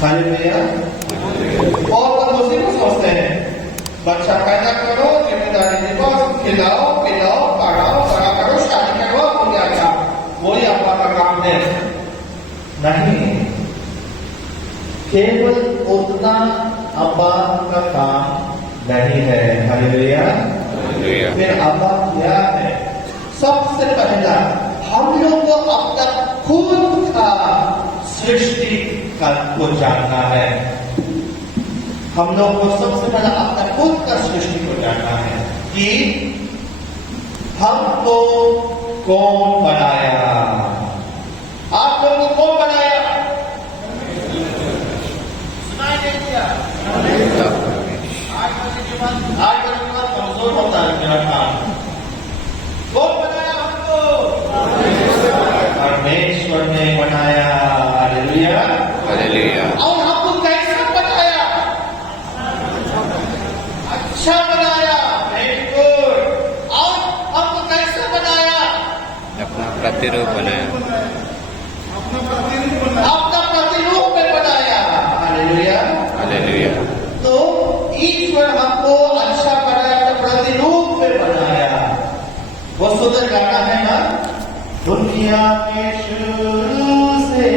Hallelujah. और हम दूसरे को सोचते हैं बच्चा पैदा करो, जिम्मेदारी निभाओ, खिलाओ पिलाओ, पढ़ाओ, बड़ा करो, शादी करो, हो गया क्या? वही अब्बा का काम है? नहीं, केवल उतना अब्बा का काम नहीं है। हालेलुया। फिर अब्बा क्या है? सबसे पहला हम लोग को अपना खुद का सृष्टि को जानना है। हम लोग को सबसे पहला अपना खुद का सृष्टि को जानना है कि हमको कौन बनाया। आप लोगों को कौन बनाया? सुनाई नहीं दिया? आज कमजोर होता है मेरा काम। कौन बनाया हमको? परमेश्वर ने बनाया। हालेलुया। हालेलुया। और हमको कैसा बनाया? अच्छा बनाया। Very good. और हमको कैसा बनाया? अपना प्रतिरूप बनाया। अपना प्रतिरूप में बनाया। हालेलुया। हालेलुया। तो ईश्वर हमको अच्छा बनाया, प्रतिरूप में बनाया। वो सुंदर गाना है ना, दुनिया के शुरू से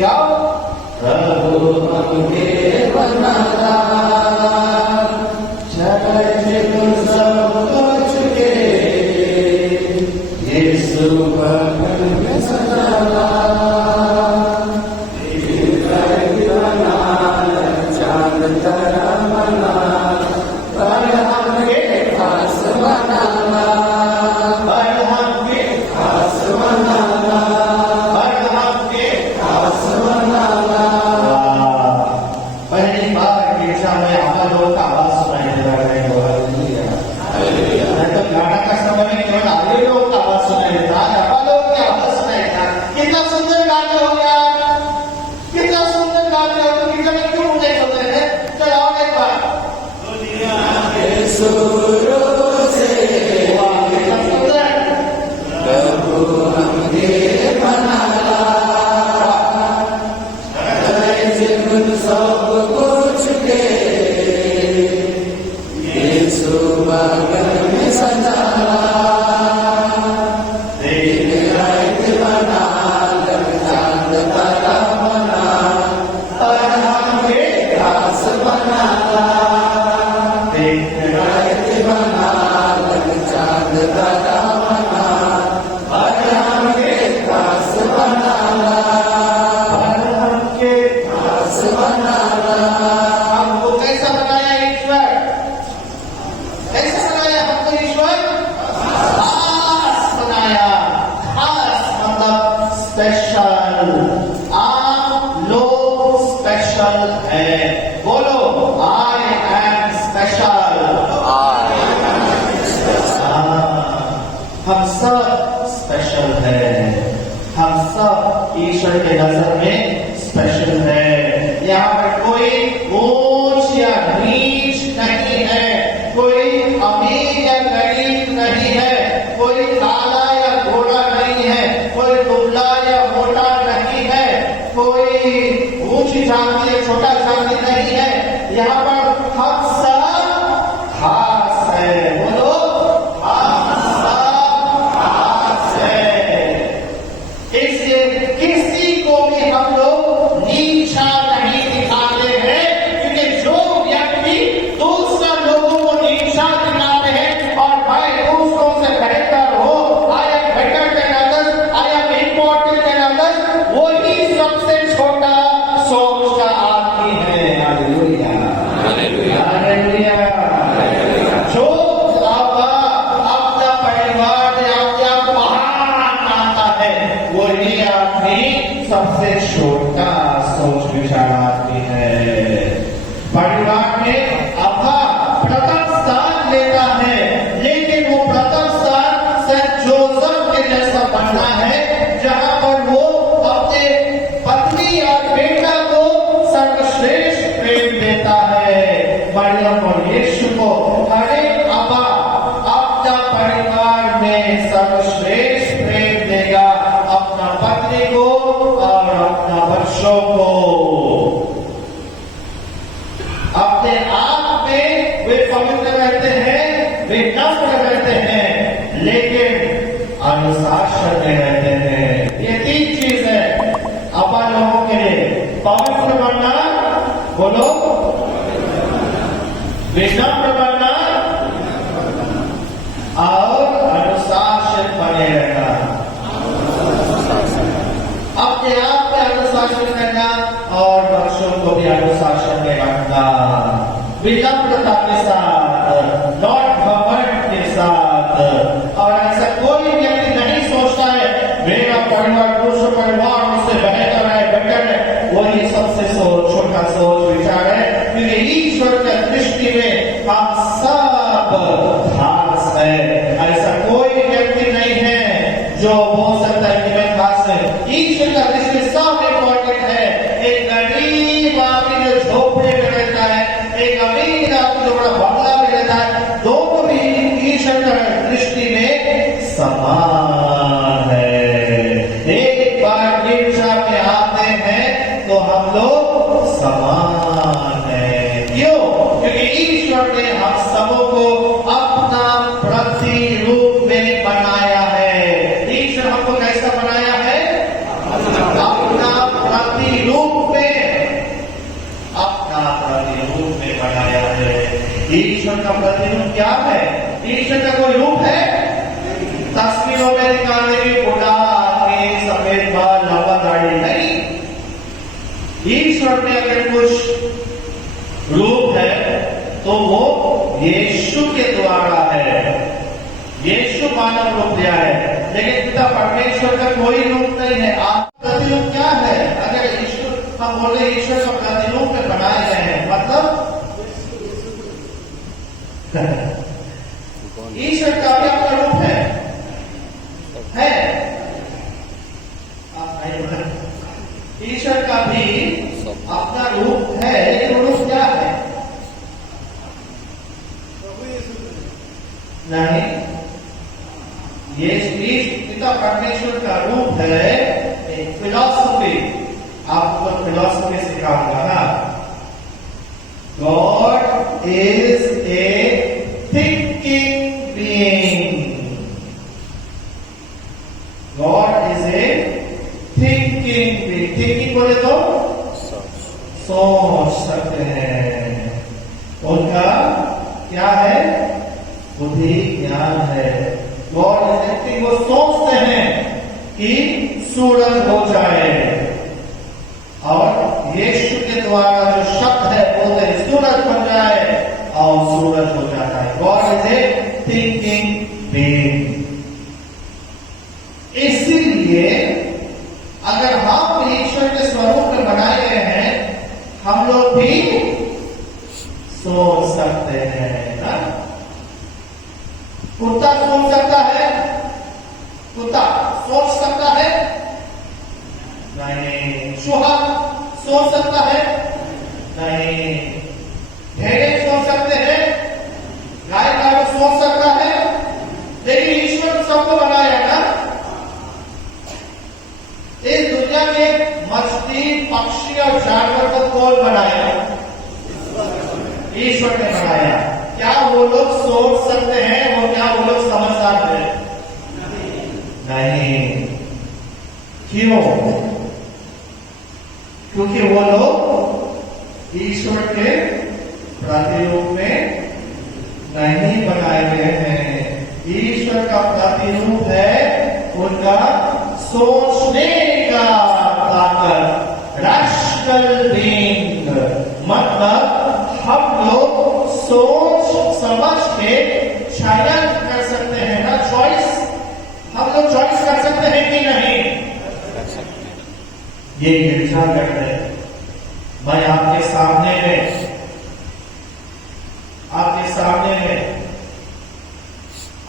गाओ प्रभु हमके बनाया, जगत सब कुछ के यीशु भगवान में सजाया। हम सब स्पेशल है। हम सब ईश्वर के नजर में स्पेशल है। यहाँ पर कोई ऊंच या नीच नहीं है, कोई अमीर या गरीब नहीं है, कोई काला या गोरा नहीं है, कोई दुबला या मोटा नहीं है, कोई ऊंची जाति या छोटा जाति नहीं है। यहाँ पर हम सब खास है। बोलो किसी को भी हम लोग नीचा नहीं दिखाते हैं, क्योंकि जो व्यक्ति दूसरा लोगों को नीचा दिखाते हैं और भाई दूसरों से बेहतर हो, I am better than others, I am important than others, वो ही सबसे छोटा सोच का आदमी है। हालेलुया। हालेलुया। हालेलुया। जो अपना परिवार में अपने आप महान मानता है, वो ही आदमी सबसे छोटा सोच विचार आदमी है। परिवार में अब्बा प्रथम स्थान लेता है, लेकिन वो प्रथम स्थान सेंट जोसेफ के जैसा बनना है, जहां पर वो अपने पत्नी और बेटा को सर्वश्रेष्ठ प्रेम देता है। मरियम और यीशु को हर एक अब्बा अपना परिवार में सर्वश्रेष्ठ प्रेम देगा, अपना पत्नी को और अपना बच्चों को। पवित्रता के साथ, नॉट घमंड के साथ। और ऐसा कोई व्यक्ति नहीं सोचता है मेरा परिवार दूसरे परिवार उससे बेहतर है, बेटर है, वही सबसे छोटा सोच विचार है। क्योंकि ईश्वर की दृष्टि में हम सब खास है। ऐसा कोई व्यक्ति नहीं है जो बोल सकता है कि मैं खास है। ईश्वर का दृष्टि में सब इम्पोर्टेंट है। एक गरीब आदमी जो झोपड़े में रहता है, एक अमीर आदमी जो बड़ा बंगला में रहता है, दोनों भी ईश्वर की दृष्टि में समान है। एक बार गिरजा में आते हैं तो हम लोग समान है। क्यों? क्योंकि ईश्वर ने हम सबों को अपना प्रतिरूप में बनाया है। ईश्वर हमको कैसा बनाया है? अपना प्रतिरूप में, अपना प्रतिरूप में बनाया है। ईश्वर का प्रतिरूप क्या है? ईश्वर का कोई रूप है? तस्वीरों में दिखाने की बुढ़ा आदमी, सफेद बाल, लंबा दाढ़ी नहीं। ईश्वर में अगर कुछ रूप है तो वो यीशु के द्वारा है। यीशु मानव रूप लिया है, लेकिन पिता परमेश्वर का कोई रूप नहीं है। आप प्रतिरूप क्या है? अगर ईश्वर, हम बोले ईश्वर का प्रतिरूप में बनाए गए हैं, मतलब ईश्वर का भी अपना रूप है। ईश्वर का भी अपना रूप है, लेकिन रूप क्या है? नहीं, ये पिता परमेश्वर का रूप है एक फिलॉसफी। आपको फिलॉसफी सिखाऊंगा ना। God is a thinking being. God is a thinking being. Thinking बोले तो सोच सकते हैं। उनका क्या है? बुद्धि ज्ञान है। God is a thinking. वो सोचते हैं कि सूरज हो जाए, और यीशु के द्वारा जो शब्द है बोलते हैं सूरज बन जाए, और सूरज हो जाता है। God is a thinking being. इसीलिए अगर हम ईश्वर के स्वरूप में बनाए गए हैं, हम लोग भी सोच सकते हैं ना। कुत्ता सोच सकता है? कुत्ता सोच सकता है? नहीं। चूहा सोच सकता है? नहीं। भेड़े सोच सकते हैं? गाय का सोच सकता है? लेकिन ईश्वर सबको बनाया ना। इस दुनिया में मछली, पक्षी और जानवर को कौन बनाया? ईश्वर ने बनाया। क्या वो लोग सोच सकते हैं? वो क्या वो लोग समझदार हैं? नहीं। क्यों? क्योंकि वो लोग ईश्वर के प्रतिरूप में नहीं बनाए गए हैं। ईश्वर का प्रतिरूप है उनका सोचने का ताकत, रैशनल बीइंग। मतलब हम लोग सोच समझ के चयन कर सकते हैं ना, चॉइस। हम लोग चॉइस कर सकते हैं कि नहीं? ये गिरजा करते हैं। मैं आपके सामने में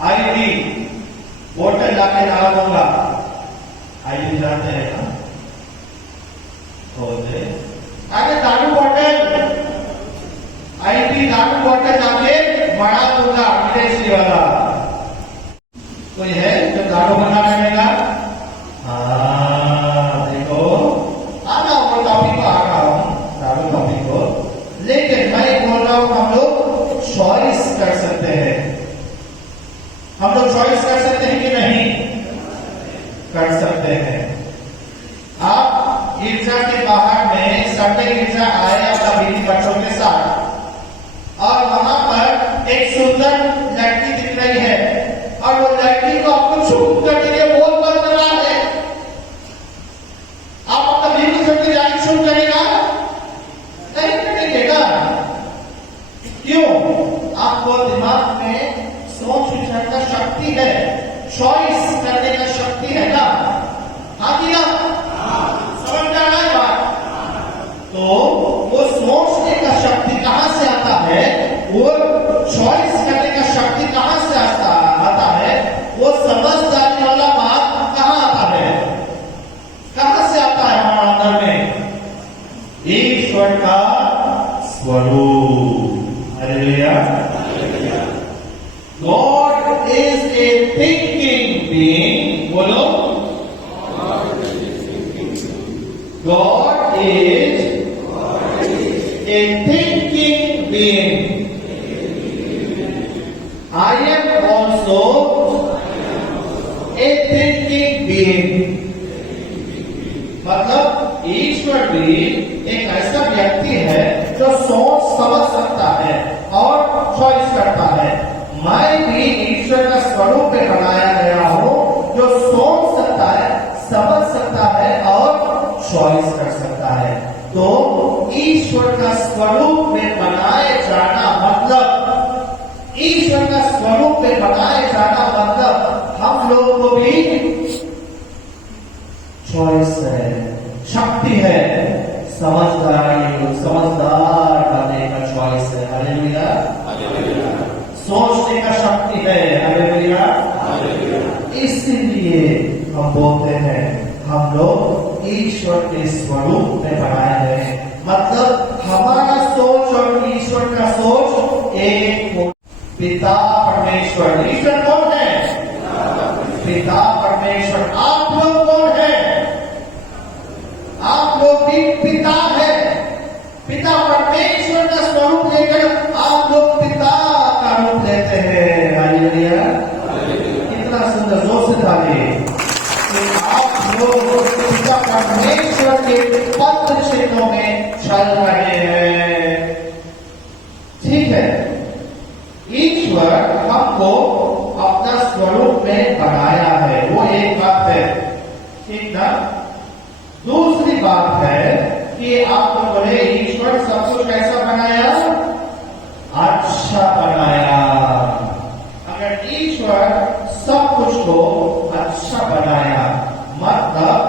आईडी बोतल लाके डाल दूंगा। आईडी जाते हैं ना, अरे दारू बोतल, आईडी दारू बोतल जाके बड़ा दूंगा विदेशी वाला। कोई है जो दारू बना रहेगा? देखो आ रहा हूँ टॉपिक को, आ रहा हूँ दारू टॉपिक को। लेकिन मैं बोल रहा हूँ हम लोग चॉइस कर सकते हैं। हम लोग चॉइस कर सकते हैं कि नहीं? कर सकते हैं। आप गिरजा के बाहर में संडे गिरजा आए अपना बीवी बच्चों के साथ, और वहां पर एक सुंदर लड़की दिख रही है, और वो लड़की को आपको छूट करने के बोल कर रहा है। आप अपना बीवी छोड़ के जाके छूट करेगा? नहीं करेंगे ना। क्यों? शक्ति है, चॉइस करने का शक्ति है ना, हाँ कि ना? समझ में आ रहा है बात? तो वो सोचने का शक्ति कहां से आता है, वो चॉइस करने का शक्ति कहां से आता है, वो समझदारी वाला बात कहां आता है, कहां से आता है हमारे अंदर में? ईश्वर का स्वरूप। Hallelujah. God is a thinking being. बोलो, God is a thinking being. I am also a thinking being. मतलब ईश्वर भी एक ऐसा व्यक्ति है जो सोच समझ सकता है और चॉइस करता है। मैं भी ईश्वर का स्वरूप में बनाया गया हूँ जो सोच सकता है, समझ सकता है और चॉइस कर सकता है। तो ईश्वर का स्वरूप में बनाए जाना मतलब, ईश्वर का स्वरूप में बनाए जाना मतलब हम लोगों को भी चॉइस है, शक्ति है, समझदार बनने का चॉइस है। हालेलुया। सोचने का शक्ति है। हालेलुया। इसीलिए हम बोलते हैं हम लोग ईश्वर के स्वरूप में बनाए गए हैं। मतलब हमारा सोच और ईश्वर का सोच एक। पिता परमेश्वर, ईश्वर कौन है? पिता परमेश्वर। आप लोग कौन है? आप लोग भी पिता है। पिता परमेश्वर का स्वरूप लेकर आप लोग पिता का रूप लेते हैं। हालेलुया। कितना सुंदर, जोर से ताली। आप लोग पिता परमेश्वर के पद चिन्हों में चल रहे हैं। ठीक है, ईश्वर हमको अपना स्वरूप में बनाया है, वो एक बात है, ठीक ना? दूसरी बात है कि आप तो बोले ईश्वर सब कुछ कैसा बनाया? अच्छा बनाया। अगर ईश्वर सब कुछ को अच्छा बनाया मतलब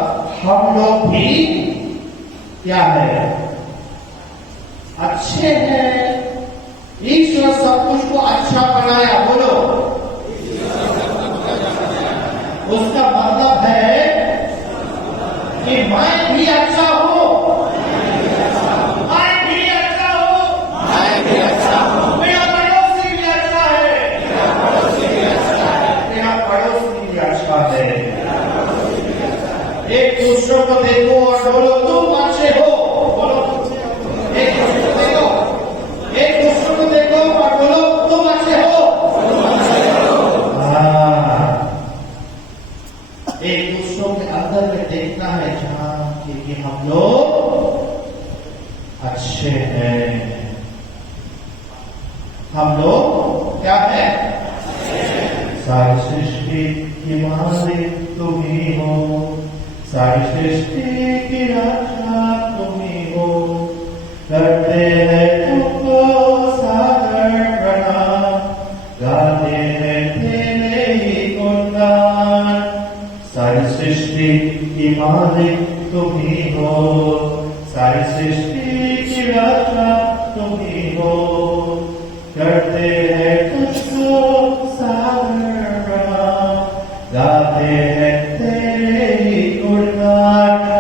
हम लोग भी क्या है? अच्छे हैं। ईश्वर सब कुछ को अच्छा बनाया, बोलो। उसका मतलब है कि मैं भी अच्छा हूं, मैं भी अच्छा हूं, मेरा पड़ोसी भी अच्छा है, मेरा पड़ोसी भी अच्छा है। एक दूसरों को देखो और बोलो तुम अच्छे हो। बोलो, एक दूसरे को देखो, एक दूसरों को देखो और बोलो तुम अच्छे हो। एक दूसरों के अंदर में देखना है जहां कि हम लोग अच्छे हैं। हम लोग क्या है? सारी सृष्टि की मालिक तुम ही हो, सारी सृष्टि की रक्षा तुम ही हो। करते हैं तुमको सादर प्रणाम, गाते हैं तेरे ही गुणगान। सारी सृष्टि की मालिक तुम ही हो, सारी सृष्टि की रक्षा तुम ही हो। करते हैं तुझको सादर प्रणाम, गाते हैं तेरे ही गुणगान।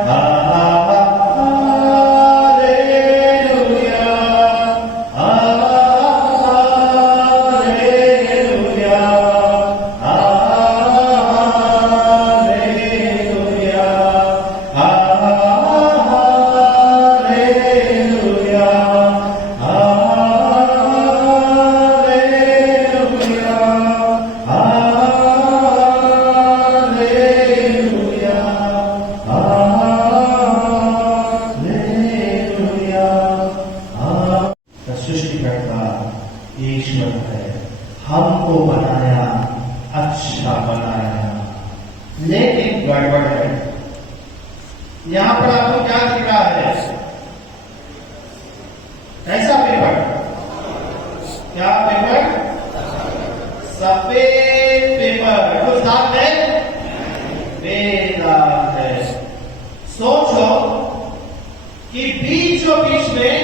कि बीचों बीच में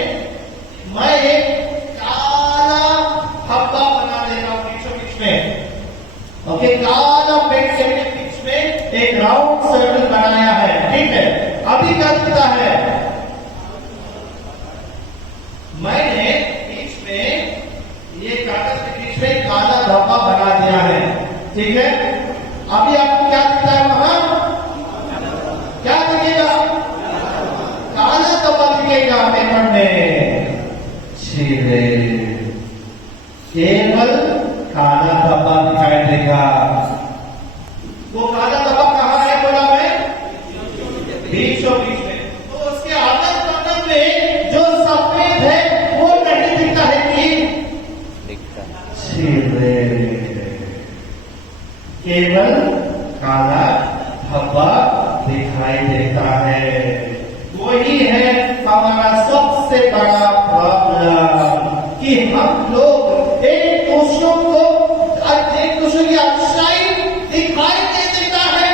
मैं एक काला धब्बा बना देगा बीचों बीच में। ओके, काला पेंसिल के बीच में एक राउंड सर्कल बनाया है, ठीक है। अभी क्या दिखता है, मैंने बीच में ये कागज के बीच में काला धब्बा बना दिया है, ठीक है। अभी आपको क्या दिखता है, वहां क्या दिखेगा, काला धब्बा दिखेगा पेपर में। सीधे केवल काला धब्बा दिखाई देगा। वो काला धब्बा कहां है बोला मैं, बीचों बीच में। तो उसके अगल बगल में जो सफेद है वो नहीं दिखता है कि सीधे केवल काला धब्बा दिखाई देता है। वही है हमारा सबसे बड़ा प्रॉब्लम कि हम लोग एक दूसरों की अच्छाई दिखाई दे देता है।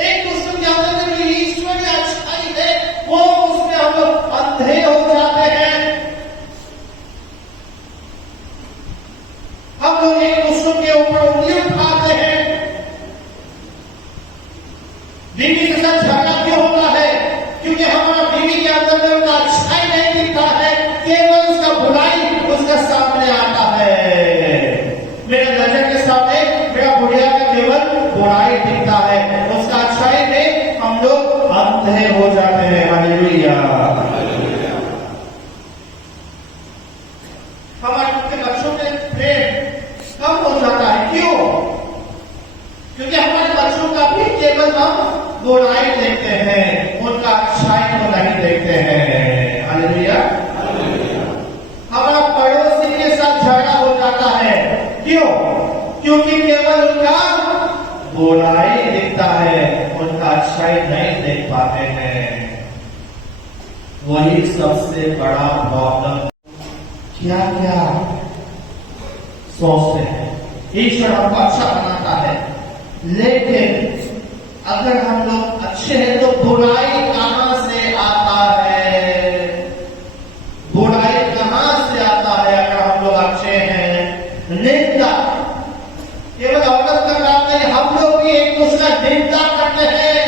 एक दूसरे के अंदर जो ईश्वर की अच्छाई है वो उसमें हम लोग अंधे हो जाते हैं। हम लोग एक दूसरे के ऊपर उंगली उठाते हैं। बीवी के साथ झगड़ा क्यों होता है, क्योंकि हमारा बीवी के अंदर में उनका अच्छाई नहीं दिखता है, केवल उसका बुराई उसका सामने आता है। मेरे नजर के सामने मेरा बुढ़िया का केवल बुराई दिखता है, उसका अच्छाई में हम लोग अंधे हो जाते हैं। हालेलुया। हमारे बच्चों में प्रेम कम हो जाता है, क्यों, क्योंकि हमारे बच्चों का भी केवल हम बुराई देखते हैं, उनका अच्छाई को नहीं देखते हैं। हालेलुया। हमारा पड़ोसी के साथ झगड़ा हो जाता है, क्यों, क्योंकि केवल उनका बुराई दिखता है, उनका अच्छाई नहीं देख पाते हैं। वही सबसे बड़ा प्रॉब्लम। क्या क्या सोचते हैं, ईश्वर हमको अच्छा बनाता है, लेकिन अगर हम लोग अच्छे हैं तो बुराई कहां से आता है, बुराई कहां से आता है। अगर हम लोग अच्छे हैं, निंदा केवल औरत का काम नहीं, हम लोग भी एक दूसरे का निंदा करते हैं,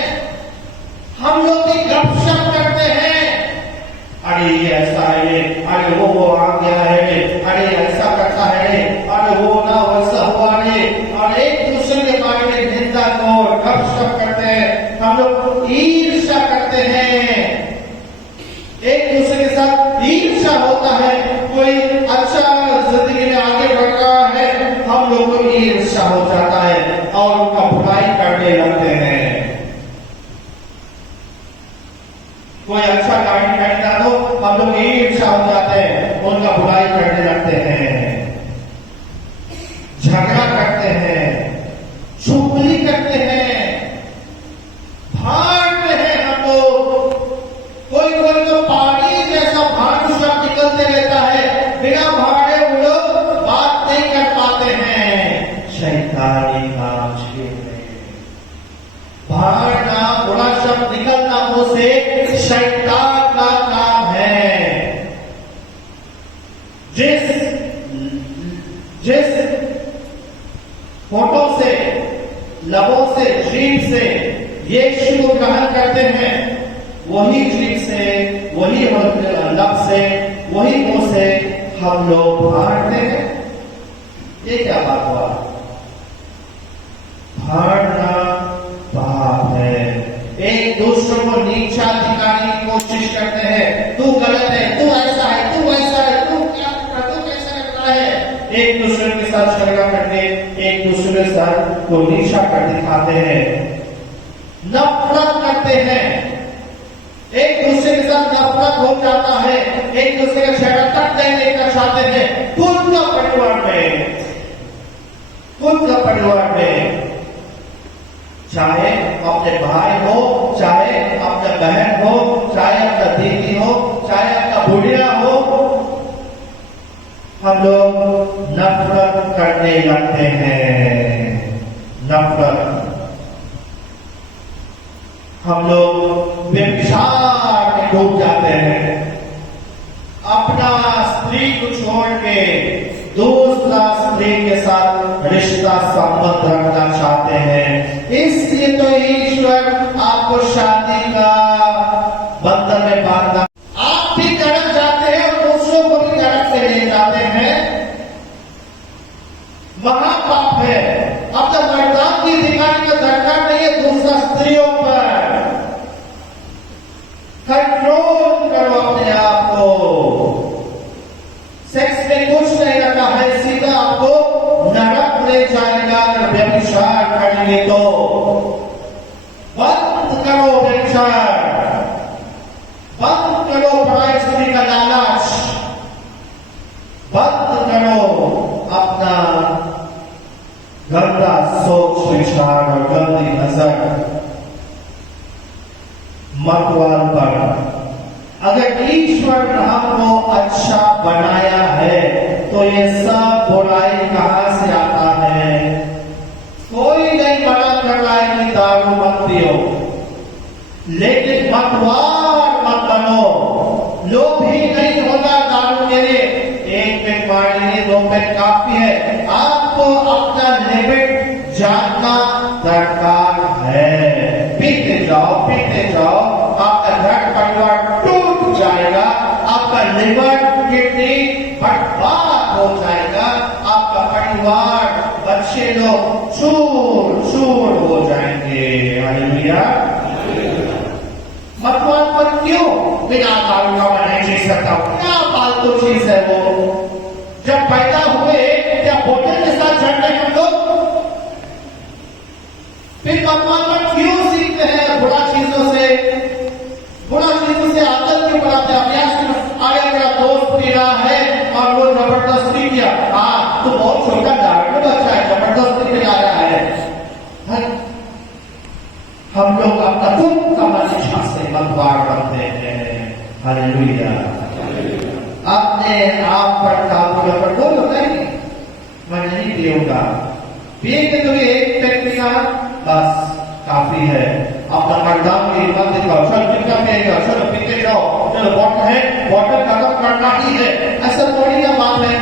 हम लोग भी गपशप करते हैं। अरे ये ऐसा है, अरे वो आ गया है, अरे ऐसा करता है, अरे वो ना वैसा हुआ नहीं, और एक दूसरे के बारे में निंदा को गपशप करते हैं। हम लोग ईर्ष्या करते हैं, एक दूसरे के साथ ईर्ष्या होता है। कोई अच्छा जिंदगी में आगे बढ़ रहा है, हम लोग को ईर्ष्या हो जाता है और उनका बुराई करने लगते हैं। कोई अच्छा गाड़ी खरीदता हो, हम लोग ईर्ष्या हो जाते हैं, उनका बुराई करने लगते हैं, झगड़ा करते हैं, चुगली करते हैं, भांडते हैं हम लोग। कोई कोई तो पानी जैसा भांड सब निकलते रहता है, बिना भाड़े वो लोग बात नहीं कर पाते हैं। शैतानी काम भाड़ना, बुरा शब्द निकलना मुंह से शैतान का काम है। जिस होठों से, लबों से, जीभ से यीशु को ग्रहण करते हैं, वही जीभ से, वही लब से, वही मुंह से हम लोग भाड़ते हैं। ये क्या बात हुआ, भाड़ना पाप है। एक दूसरे को नीचा दिखाने की कोशिश करते हैं, तू गलत है, तू ऐसा है, तू वैसा है, तू क्या कर, तू कैसा करता है। एक दूसरे के साथ झगड़ा करके एक दूसरे के साथ को नीचा कर दिखाते हैं, नफरत करते हैं, एक दूसरे के साथ नफरत हो जाता है, एक दूसरे का झगड़ा तक नहीं देखना चाहते हैं। खुद का परिवार में चाहे अपने भाई हो, चाहे अपना बहन हो, चाहे अपना दीदी हो, चाहे अपना बुढ़िया हो, हम लोग नफरत करने लगते हैं। नफरत हम लोग व्यभिचार में डूब जाते हैं, अपना स्त्री को छोड़ के दूसरा स्त्री के साथ रिश्ता संबंध रखना चाहते हैं। इसलिए तो ईश्वर आपको शादी का बंधन में बांधना। आप भी तड़प जाते हैं और दूसरों को भी तड़प से ले जाते हैं, महापाप है। अपना मर्दानगी दिखाने का दरकार नहीं है दूसरा स्त्रियों पर। कंट्रोल करो अपने आप को। सेक्स में कुछ नहीं रखा है, सीधा आपको नरक ले जाएगा अगर व्यभिचार करेंगे तो। बंद करो व्यभिचार, बंद करो पराई स्त्री का लालच, बंद करो अपना गंदा सोच विचार और गंदी नजर मतवाल पर। अगर ईश्वर ने हमको अच्छा बनाया है तो ये सब बुराई कहां से आता है? कोई नहीं मना कर रहा है कि दारू मत पियो, लेकिन मतवार मत बनो। लोभी नहीं होगा दारू के लिए, एक पेट मारेंगे, 2 पेट काफी है। आपको अपना लिमिट जानना दरकार है। पीते जाओ, आपका घर परिवार टूट जाएगा, आपका लिवर किडनी बर्बाद हो जाएगा, आपका परिवार बच्चे लोग चूर चूर हो जाएंगे। हालेलुया। मतवाद पर क्यों? बिना दारू का मैं नहीं जी सकता। क्या फालतू चीज है वो? जब पैदा हुए क्या बोतल के साथ झड़ने हम लोग? फिर मतवाद पर क्यों सीखते हैं? बुरा चीजों से आदत क्यों बनाते हैं? अभ्यास। आगे मेरा दोस्त पी रहा है और वो जबरदस्ती किया, हाँ तो बहुत छोटा दारू बच्चा है, जबरदस्ती पे आ रहा है। हम लोग अपना खुद का मन इच्छा से मतवार बनते हैं। हालेलुया। अपने आप पर काबू कर बोलो नहीं, मैं नहीं पीऊंगा। पिए के तो एक पेट पिया बस काफी है। अपना मर्दान की हिम्मत दिखाओ, चलो कितना पिएगा, चलो पीते जाओ, चलो बॉटल है, बॉटल खत्म करना ही है। ऐसा थोड़ी क्या बात है?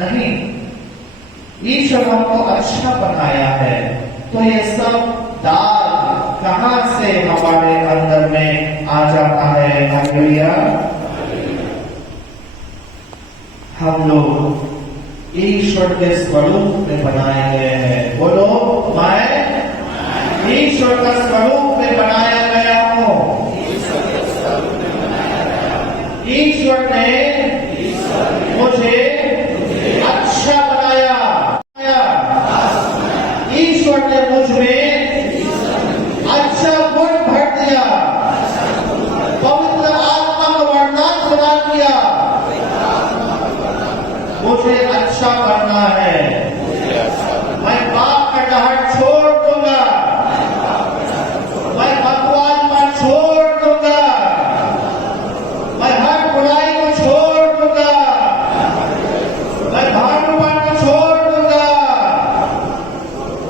नहीं, ईश्वर हमको अच्छा बनाया है तो ये सब दाग कहां से हमारे अंदर में आ जाता है? हालेलुया। हम लोग ईश्वर के स्वरूप में बनाए गए हैं। बोलो, मैं ईश्वर का स्वरूप में बनाया गया हूं। ईश्वर ने मुझे अच्छा बनाया। ईश्वर ने मुझ में अच्छा गुण भर दिया, पवित्र आत्मा को वरदान प्रदान किया। मुझे अच्छा करना है, मैं पाप का डहर छोड़ दूंगा, मैं भगवान पर छोड़ दूंगा, मैं हर बुराई को छोड़ दूंगा, मैं भानुमान को छोड़ दूंगा,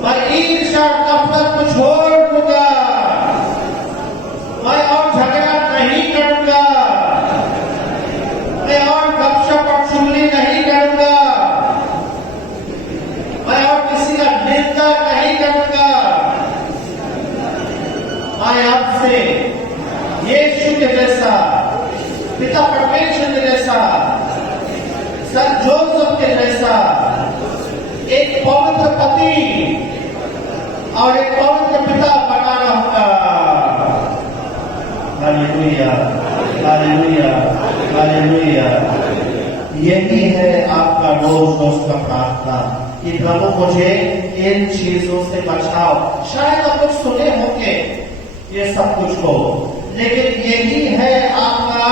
मैं ईर्ष्या नफरत को छोड़ दूंगा, मैं और झगड़ा नहीं करूंगा, मैं और गपशप और चुगली नहीं करूंगा, मैं और किसी का निंदा नहीं करूंगा। मैं अब से यीशु के जैसा, पिता परमेश्वर के जैसा, संत जोसेफ के जैसा एक पवित्र पति और एक पवित्र पिता बना रहूंगा। Hallelujah, hallelujah, hallelujah. यही है आपका रोज का प्रार्थना कि प्रभु मुझे इन चीजों से बचाओ। शायद आप लोग सुने होंगे ये सब कुछ हो, लेकिन यही है आपका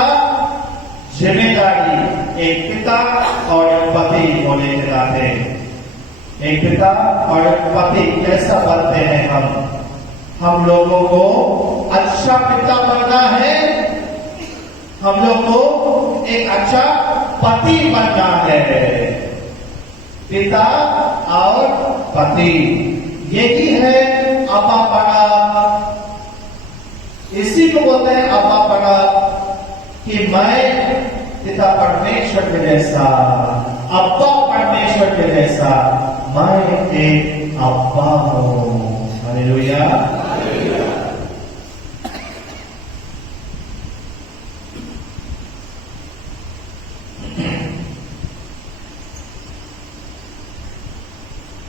जिम्मेदारी एक पिता और एक पति होने के नाते। एक पिता और एक पति कैसा बनते हैं हम लोगों को अच्छा पिता बनना है, हम लोग को एक अच्छा पति बनना है। पिता और पति, यही है अपापना इसी को बोलते हैं अब्बा पड़ा, कि मैं पिता परमेश्वर के जैसा, अब्बा परमेश्वर के जैसा, मैं एक अब्बा हूं। हालेलुया।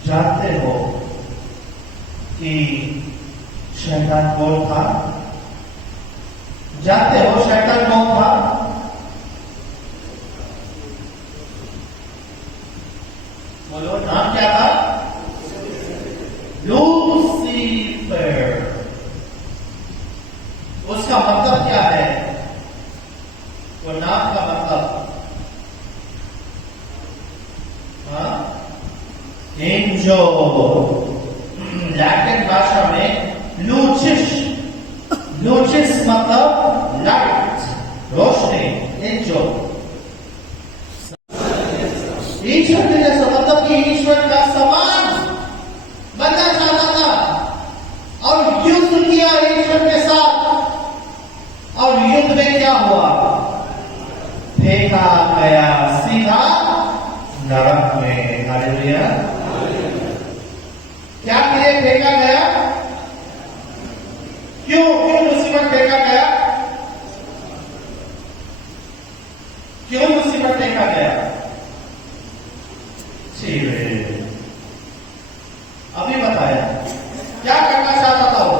जानते हो कि शैतान कौन था? जानते हो शैतान कौन था? बोलो, नाम क्या था? लूसीफर। उसका मतलब क्या है? वो नाम का मतलब एंजो। लैटिन भाषा में लूचिस, लूचिस मतलब लाइट, रोशनी, एंजो। ईश्वर के जैसा मतलब कि ईश्वर का समान बनना चाहता था और युद्ध किया ईश्वर के साथ। और युद्ध में क्या हुआ? फेंका गया सीधा नरक में। हालेलुया। क्या किए? फेंका गया। क्यों लूसीफर फेंका गया? क्यों लूसीफर फेंका गया? अभी बताया। क्या करना चाहता था वो?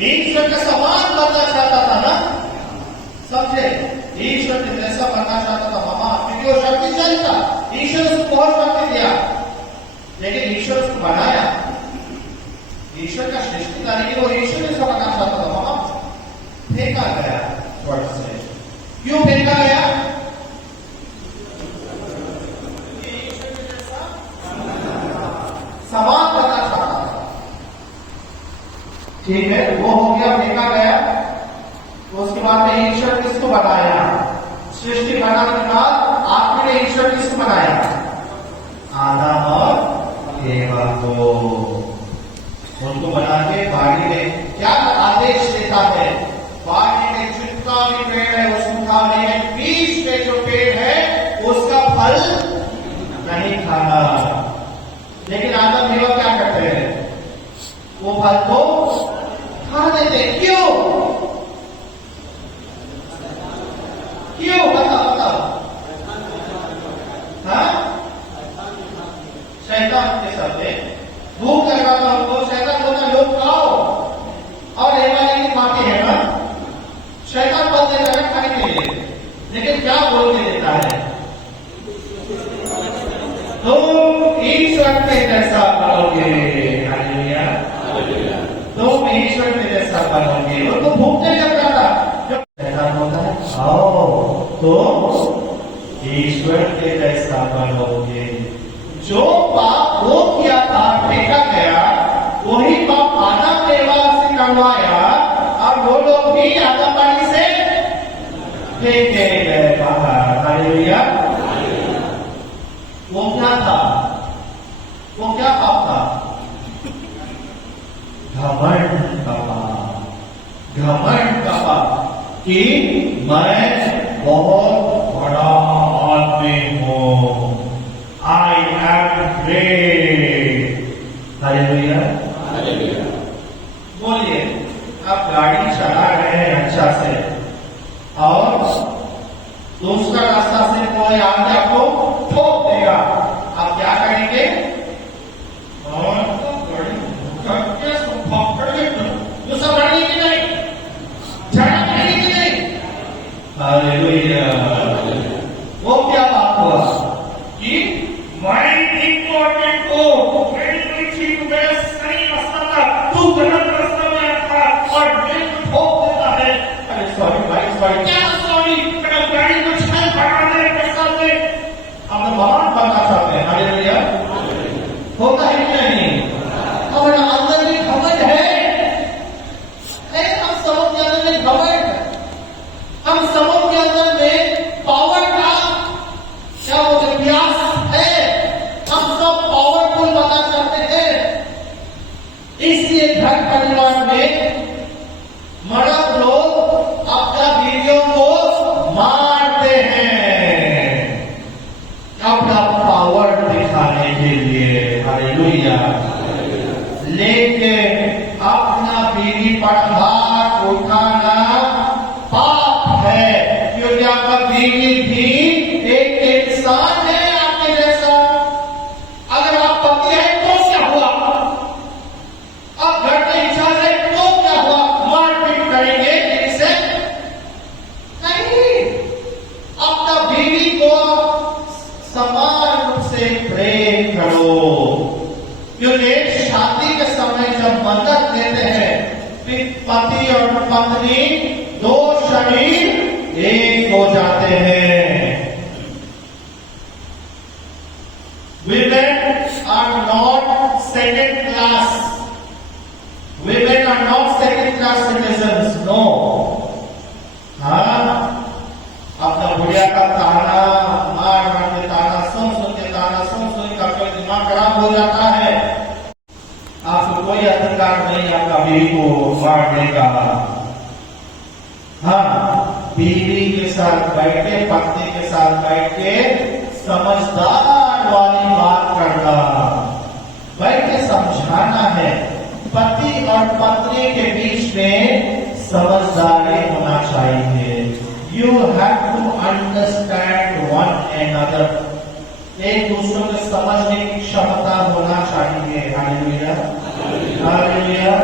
ईश्वर के समान बनना चाहता था ना, समझे? ईश्वर के जैसा बनना चाहता था मामा, क्योंकि वो शक्तिशाली था। ईश्वर उसको बहुत शक्ति दिया, लेकिन ईश्वर उसको बनाया। ईश्वर का सृष्टिकारी, वो ईश्वर जैसा बनना चाहता था मामा, फेंका गया स्वर्ग से। क्यों फेंका गया? समान बनना चाहता था। ठीक है, वो हो गया, फेंका गया। तो उसके बाद में ईश्वर किसको बनाया? सृष्टि बनाने के बाद आखिर में ईश्वर किसको बनाया? आदम और एवा को। उनको बना के बाड़ी में क्या आदेश देता है? बाड़ी में जितना भी पेड़ है उसको खाने में, बीच में जो पेड़ है उसका फल नहीं खाना। लेकिन आदम एवा क्या करते हैं? वो फल को खा देते। क्यों? क्यों? बताओ। हाँ, शैतान के साथ भूख लगा था उनको, शैतान बोलता लोग खाओ, और एवा की माटी है ना, शैतान बोल देता है खाने के लिए। लेकिन क्या बोल के देता है? तुम ईश्वर के जैसा बनोगे। हालेलुया। तुम ईश्वर के जैसा बनोगे। उनको भूख नहीं लगता था। जब शैतान बोलता है आओ तुम ईश्वर के जैसा बनोगे, जो पाप वो किया था, फेंका गया, वही पाप आदम ने एवा से करवाया, और वो लोग भी आदम वाली से फेंके गए बाहर। हालेलुया। वो क्या था? वो क्या पाप था? घमंड का पाप। घमंड का पाप कि मैं बहुत बड़ा आदमी हूं। I am great. हालेलुया। बोलिए, आप गाड़ी चला रहे हैं अच्छा से, और दूसरा रास्ता से कोई आगे आपको ठोक देगा, आप क्या करेंगे? और दूसरा बढ़ेगी कि नहीं? झड़क रहेगी कि नहीं? हालेलुया। वो क्या बात हुआ कि मैं इम्पोर्टेंट हूं, मेरी कोई चीज में सही रास्ता था, तू गलत रास्ता में था, और मेरे को ठोक देता है। अरे सॉरी भाई, सॉरी। क्या सॉरी? गाड़ी को छल भगाने के साथ अपने महान बनना चाहते हैं। हालेलुया। होता है कि नहीं? हमारा अंदर में घमंड है। हम समझ के अंदर में घमंड, हम समझ के अंदर में पावर का क्या बोलते प्यास है। हम सब पावरफुल बनना चाहते हैं, इसलिए घर पर परिवार में मर्द लोग अपना बीवियों को मारते हैं अपना पावर दिखाने के लिए। हालेलुया। लेकिन अपना बीवी पर हाथ उठाना पाप है, क्योंकि आपका बीवी भी एक इंसान है आपके जैसा। अगर आप पति है तो क्या हुआ, आप घर में इंसान है तो क्या हुआ, मारपीट करेंगे इनसे? नहीं, अपना बीवी को समान रूप से प्रेम करो, क्योंकि शादी के समय जब मदद देते हैं पति और पत्नी दो शरीर एक हो जाते हैं। Women are not second class. Women are not second class citizens. No. हाँ, अपना बुढ़िया का ताना मार के ताना सुन के ताना सुन का कोई दिमाग खराब हो जाता है। आपको कोई अधिकार नहीं आपका बीवी को मारने का। हाँ, बीवी के साथ बैठ के पत्नी के साथ बैठ के समझदार वाली बात करना, बैठ के समझाना है। पति और पत्नी के बीच में समझदारी होना चाहिए। You have to understand one another. एक दूसरे को समझने की क्षमता होना चाहिए। Hallelujah, hallelujah.